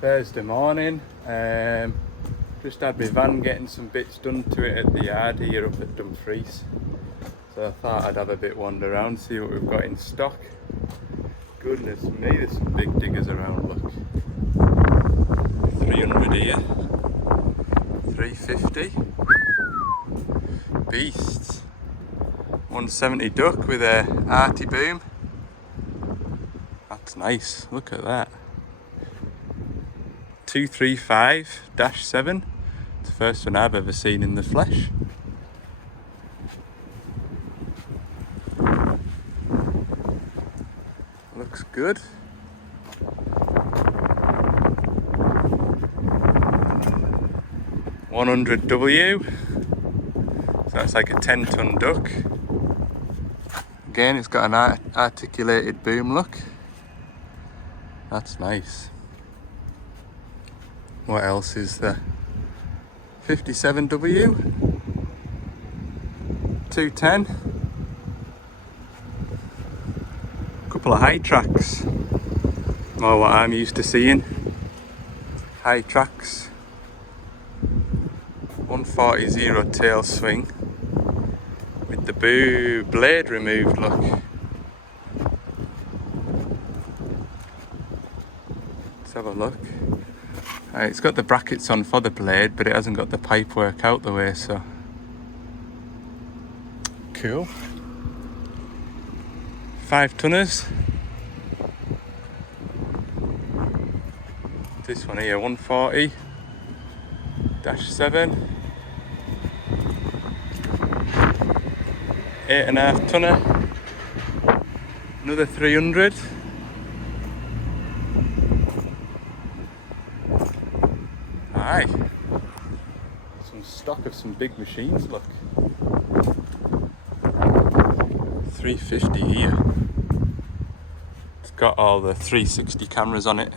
Thursday morning. Just had my van getting some bits done to it at the yard here up at Dumfries. So I thought I'd have a bit wander around, see what we've got in stock. Goodness me, there's some big diggers around, look. 300 here. 350. Beasts. 170 duck with a arty boom. That's nice, look at that. 235-7. It's the first one I've ever seen in the flesh. Looks good. $100W. So that's like a 10-ton duck. Again, it's got an articulated boom look. That's nice. What else is there? 57W. 210. Couple of high tracks. More what I'm used to seeing. High tracks. 140 zero tail swing. With the blade removed, look. Let's have a look. It's got the brackets on for the blade, but it hasn't got the pipe work out the way, so. Cool. 5-tonners. This one here, 140-7. 8.5-tonner. Another 300. Aye. Some stock of some big machines, look. 350 here. It's got all the 360 cameras on it.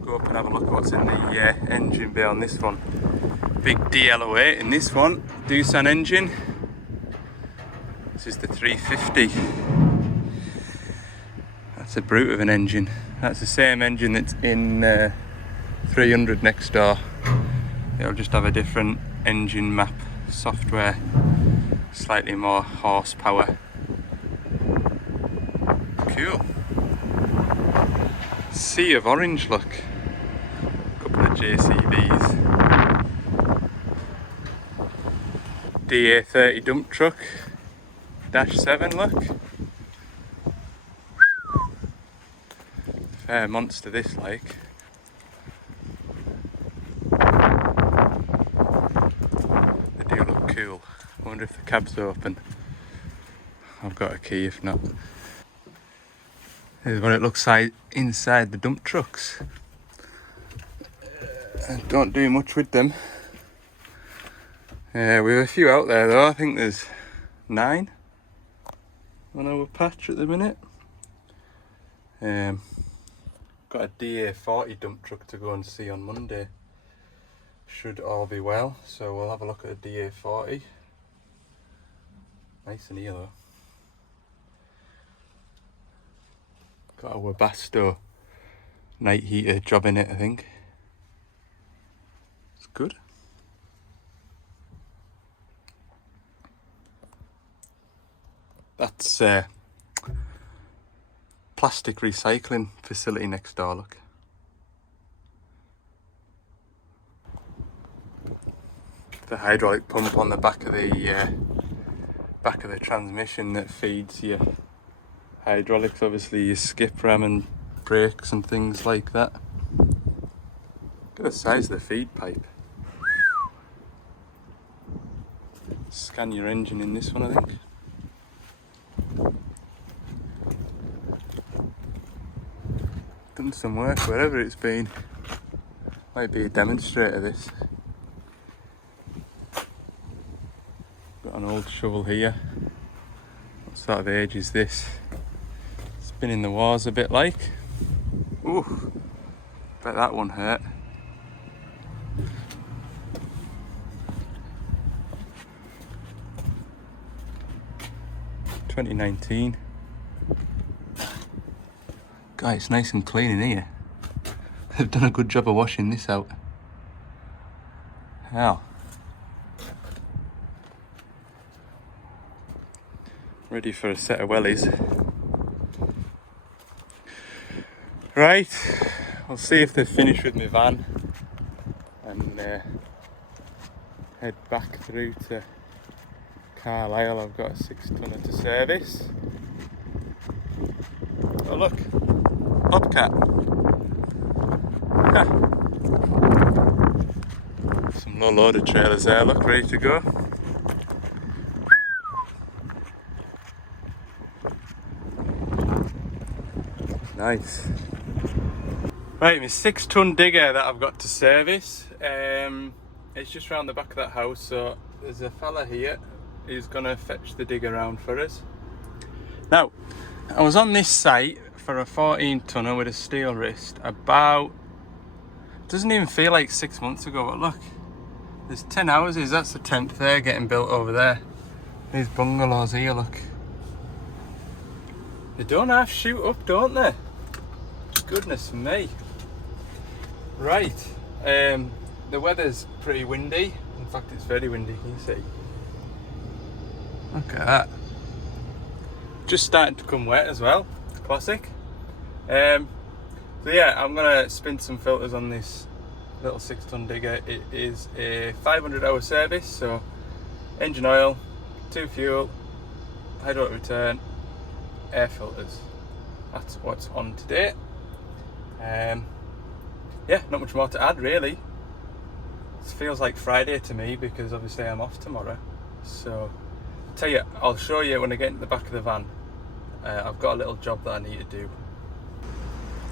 Go up and have a look at what's in the engine bay on this one. Big DL08 in this one. Doosan engine. This is the 350. That's a brute of an engine. That's the same engine that's in 300 next door. It'll just have a different engine map software, slightly more horsepower. Cool. Sea of orange, look. Couple of JCBs. DA30 dump truck. -7, look. Fair monster this, like. They do look cool. I wonder if the cab's open. I've got a key if not. Here's what it looks like inside the dump trucks. Don't do much with them. We have a few out there though. I think there's 9 on our patch at the minute. Got a DA40 dump truck to go and see on Monday. Should all be well, so we'll have a look at a DA40. Nice and yellow. Got a Webasto night heater job in it, I think. It's good. That's plastic recycling facility next door, look. The hydraulic pump on the back of the transmission that feeds your hydraulics, obviously your skip ram and brakes and things like that. Look at the size of the feed pipe. Scan your engine in this one, I think. Done some work wherever it's been. Might be a demonstrator, this. Got an old shovel here. What sort of age is this? It's been in the wars a bit, like. Ooh, bet that one hurt. 2019. God, it's nice and clean in here. They've done a good job of washing this out. Now, ready for a set of wellies. Right, I'll see if they're finished with my van and head back through to Carlisle. I've got a 6-tonner to service. Oh look, bobcat. Some low loader trailers there, look, ready to go. Nice. Right, my 6-ton digger that I've got to service, it's just round the back of that house, so there's a fella here who's gonna fetch the digger around for us. Now, I was on this site for a 14-tonner with a steel wrist about, doesn't even feel like 6 months ago, but look, there's 10 houses, that's the 10th there getting built over there. These bungalows here, look. They don't half shoot up, don't they? Goodness me. Right, the weather's pretty windy. In fact, it's very windy, can you see? Look at that. Just starting to come wet as well. Classic. So yeah, I'm gonna spin some filters on this little 6-ton digger. It is a 500-hour service, so engine oil, 2 fuel, hydraulic return, air filters. That's what's on today. Yeah, not much more to add really. It feels like Friday to me because obviously I'm off tomorrow. So tell you, I'll show you when I get into the back of the van. I've got a little job that I need to do.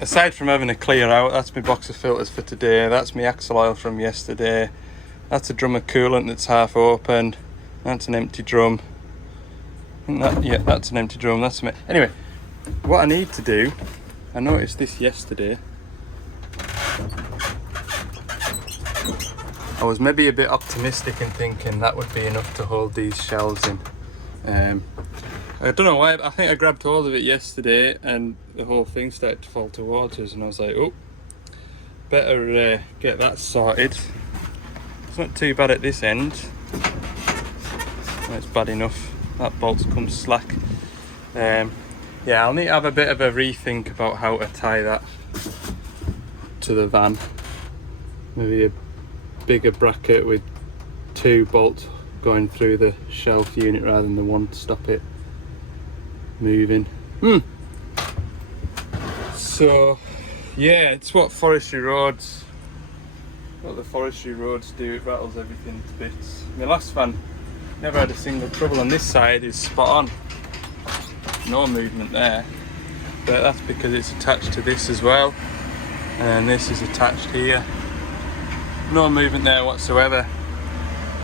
Aside from having a clear out, that's my box of filters for today. That's my axle oil from yesterday. That's a drum of coolant that's half open. That's an empty drum. I think that, yeah, that's an empty drum. That's me. Anyway, what I need to do, I noticed this yesterday. I was maybe a bit optimistic in thinking that would be enough to hold these shelves in. I don't know why, I think I grabbed hold of it yesterday and the whole thing started to fall towards us, and I was like, oh, better get that sorted. It's not too bad at this end. It's bad enough. That bolt's come slack. Yeah, I'll need to have a bit of a rethink about how to tie that to the van. Maybe a bigger bracket with 2 bolts going through the shelf unit rather than the one to stop it moving. So yeah, it's what the forestry roads do. It rattles everything to bits. My last van never had a single trouble. On this side is spot on, no movement there, but that's because it's attached to this as well, and this is attached here. No movement there whatsoever.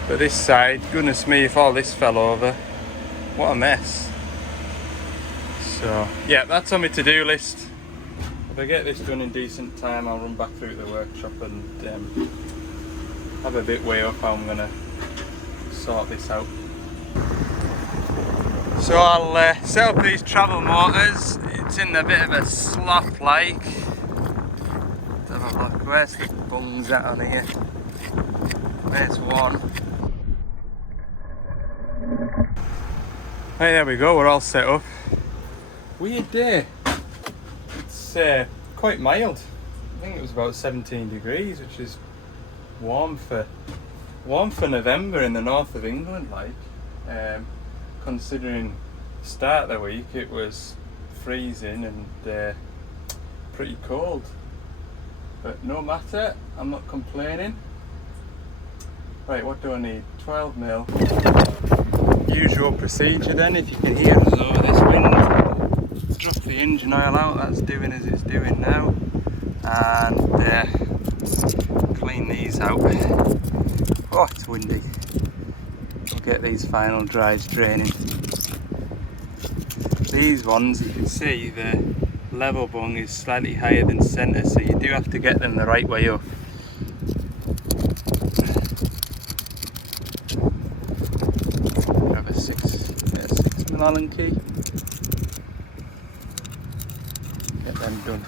But this side, goodness me, if all this fell over, what a mess. So yeah, that's on my to-do list. If I get this done in decent time, I'll run back through to the workshop and have a bit way up how I'm gonna sort this out. So I'll set up these travel motors. It's in a bit of a slop like. Let's have a look. Where's the bungs at on here? There's one. Right, there we go, we're all set up. Weird day. It's quite mild. I think it was about 17 degrees, which is warm for November in the north of England, like. Considering the start of the week it was freezing and pretty cold. But no matter, I'm not complaining. Right, what do I need? 12 mil. Usual procedure then, if you can hear us over this wind. Drop the engine oil out, that's doing as it's doing now. And clean these out. Oh, it's windy. We'll get these final dries draining. These ones, you can see the level bung is slightly higher than centre, so you do have to get them the right way up. Grab a 6 an Allen key. Get them done.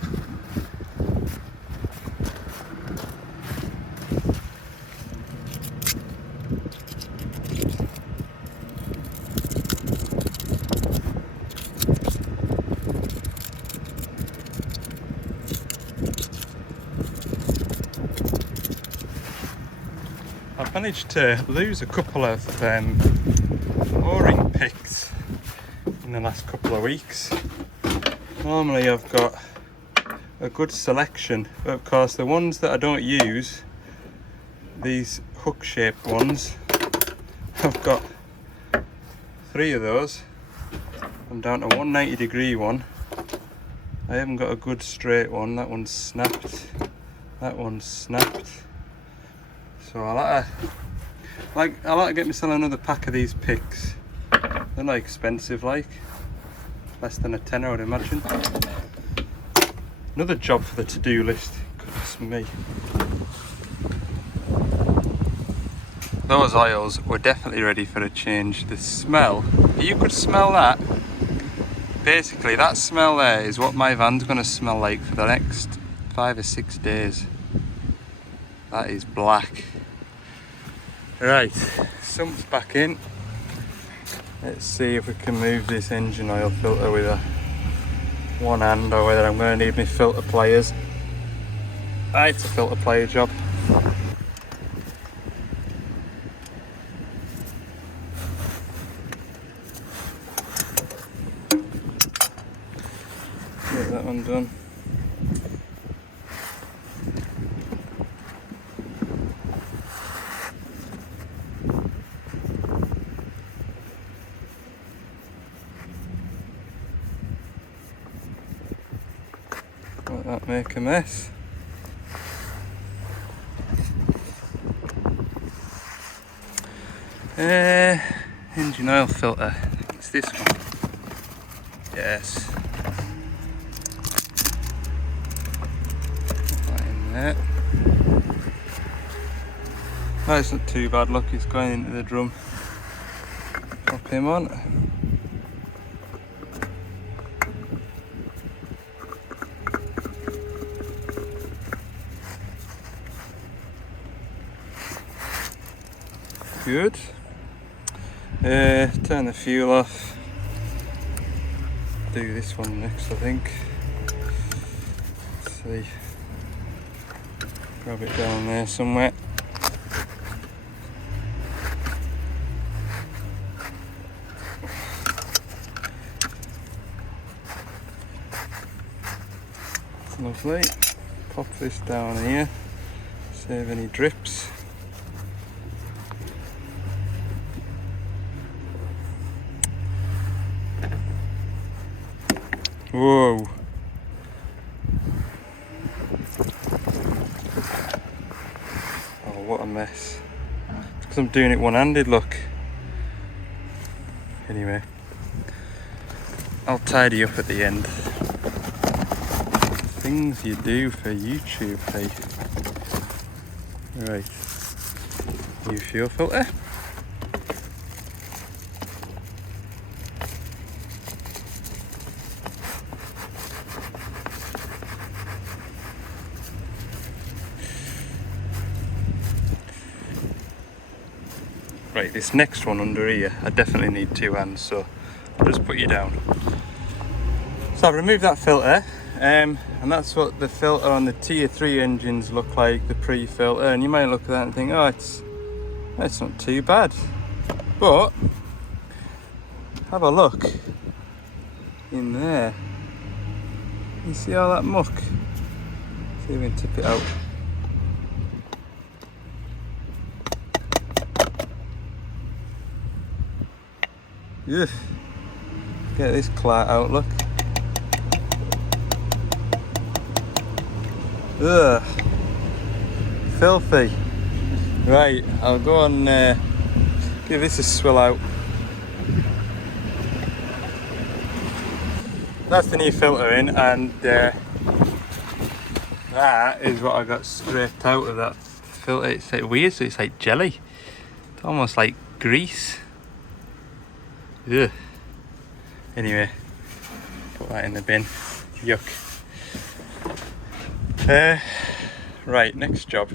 I've managed to lose a couple of mooring picks in the last couple of weeks. Normally I've got a good selection, but of course the ones that I don't use, these hook shaped ones, I've got 3 of those. I'm down to 190-degree one. I haven't got a good straight one. That one's snapped. That one's snapped. So I like to get myself another pack of these picks. They're not expensive, like less than a tenner, I would imagine. Another job for the to-do list. Goodness me. Those oils were definitely ready for a change. The smell, you could smell that. Basically, that smell there is what my van's going to smell like for the next 5 or 6 days. That is black. Right, sump's back in. Let's see if we can move this engine oil filter with one hand, or whether I'm going to need my filter pliers. It's a filter plier job. Get that one done. Let that make a mess. Engine oil filter. I think it's this one. Yes. Put that in there. No, it's not too bad. Look, it's going into the drum. Pop him on. Good. Turn the fuel off. Do this one next, I think. Let's see. Grab it down there somewhere. Lovely. Pop this down here. Save any drips. Whoa. Oh, what a mess. It's because I'm doing it one-handed, look. Anyway, I'll tidy up at the end. Things you do for YouTube, hey. Right. New fuel filter. Right, this next one under here, I definitely need 2 hands, so I'll just put you down. So I've removed that filter, and that's what the filter on the tier 3 engines look like, the pre-filter, and you might look at that and think, oh, it's not too bad. But have a look in there. You see all that muck? See if we can tip it out. Ugh. Get this clat out, look. Ugh. Filthy. Right, I'll go and give this a swill out. That's the new filter in, and that is what I got scraped out of that filter. It's like weird, so it's like jelly. It's almost like grease. Ugh. Anyway, put that in the bin. Yuck. Right, next job.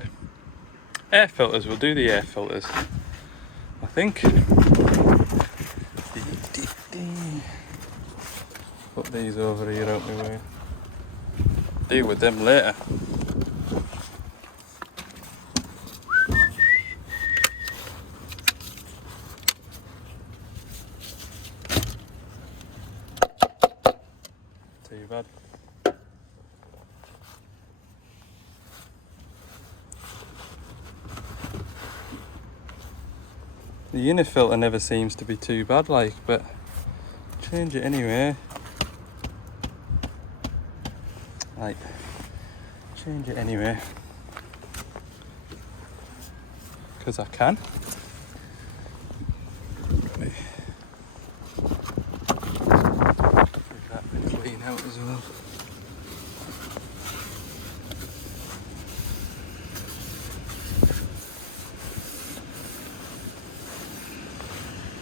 Air filters. We'll do the air filters, I think. Put these over here out my way. Deal with them later. Too bad. The inner filter never seems to be too bad, like, but change it anyway. Right, change it anyway, because I can. Right. Give that a clean out as well.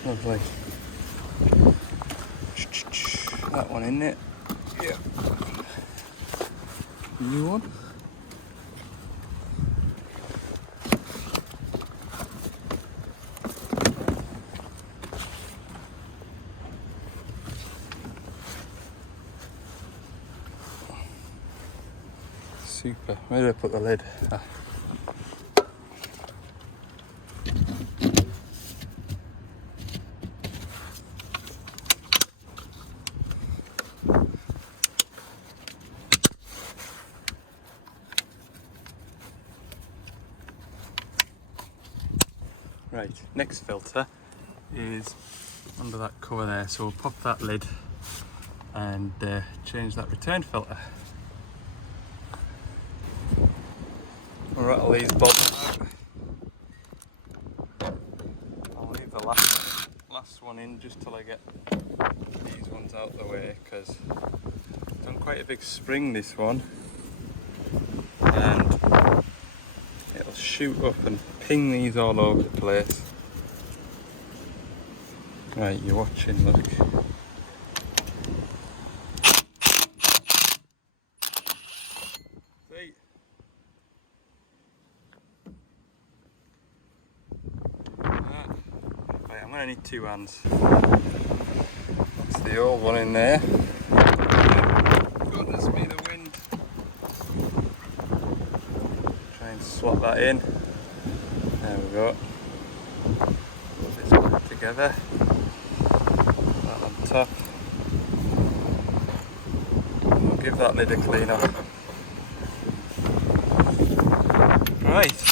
Lovely. That one in it. Yeah. New one. Super. Where did I put the lid? Ah. Right, next filter is under that cover there, so we'll pop that lid and change that return filter. We'll rattle these bolts out. I'll leave the last one in just till I get these ones out of the way, because I've done quite a big spring this one, and it'll shoot up and ping these all over the place. Right, you're watching, look. See? Right, I'm going to need two hands. That's the old one in there. Goodness me, the wind. Try and slot that in. There we go. Put this back together. That on top. We'll give that lid a clean up. Right.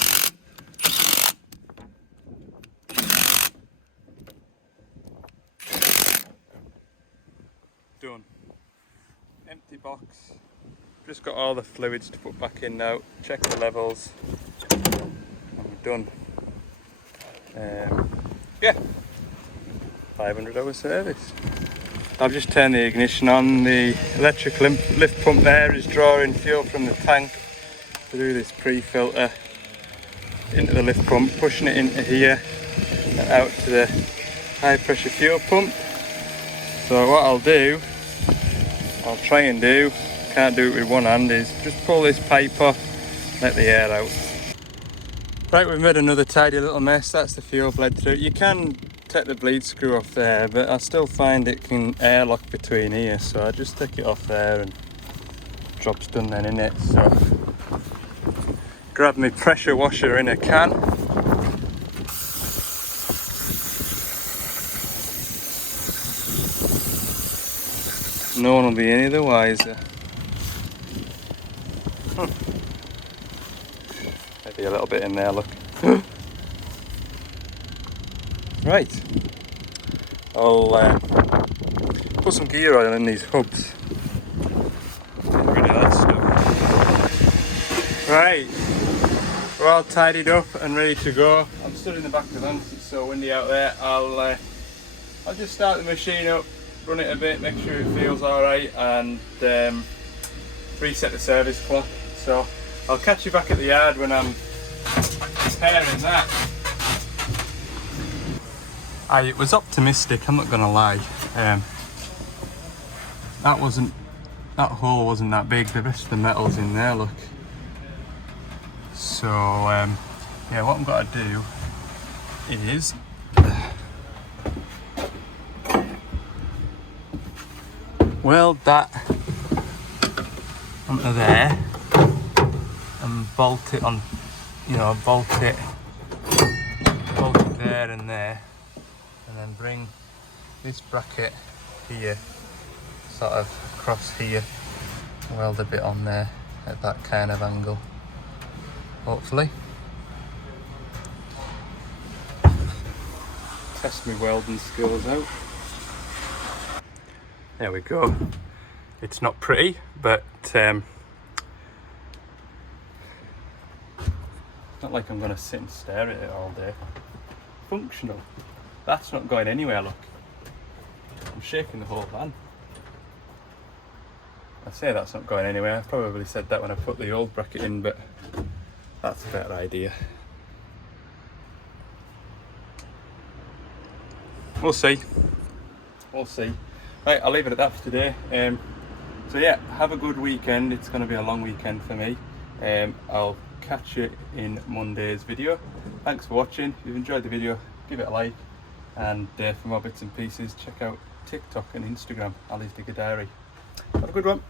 Done. Empty box. Just got all the fluids to put back in now. Check the levels. And we're done. Yeah, 500 hour service. I've just turned the ignition on. The electric lift pump there is drawing fuel from the tank to do this pre-filter into the lift pump, pushing it into here and out to the high pressure fuel pump. So what I'll try and do, can't do it with one hand, is just pull this pipe off, let the air out. Right, we've made another tidy little mess. That's the fuel bled through. You can take the bleed screw off there, but I still find it can airlock between here, so I just take it off there and job's done then, innit? So grab my pressure washer in a can. No one will be any the wiser. Maybe a little bit in there, look. Right, I'll put some gear oil in these hubs. Get rid of that stuff. Right, we're all tidied up and ready to go. I'm stood in the back of the van because it's so windy out there. I'll just start the machine up, run it a bit, make sure it feels alright, and reset the service clock. So I'll catch you back at the yard when I'm repairing that. It was optimistic, I'm not going to lie. that hole wasn't that big. The rest of the metal's in there, look. So yeah, what I'm gonna do is weld that onto there and bolt it on, you know, bolt it there and there, and then bring this bracket here sort of across here, weld a bit on there at that kind of angle, hopefully. Test my welding skills out. There we go. It's not pretty, but not like I'm going to sit and stare at it all day. Functional. That's not going anywhere, look. I'm shaking the whole van. I say that's not going anywhere. I probably said that when I put the old bracket in, but that's a better idea. We'll see. We'll see. Right, I'll leave it at that for today. So yeah, have a good weekend. It's going to be a long weekend for me. I'll catch you in Monday's video. Thanks for watching. If you've enjoyed the video, give it a like, and for more bits and pieces, check out TikTok and Instagram, Ali's Digger Diary. Have a good one.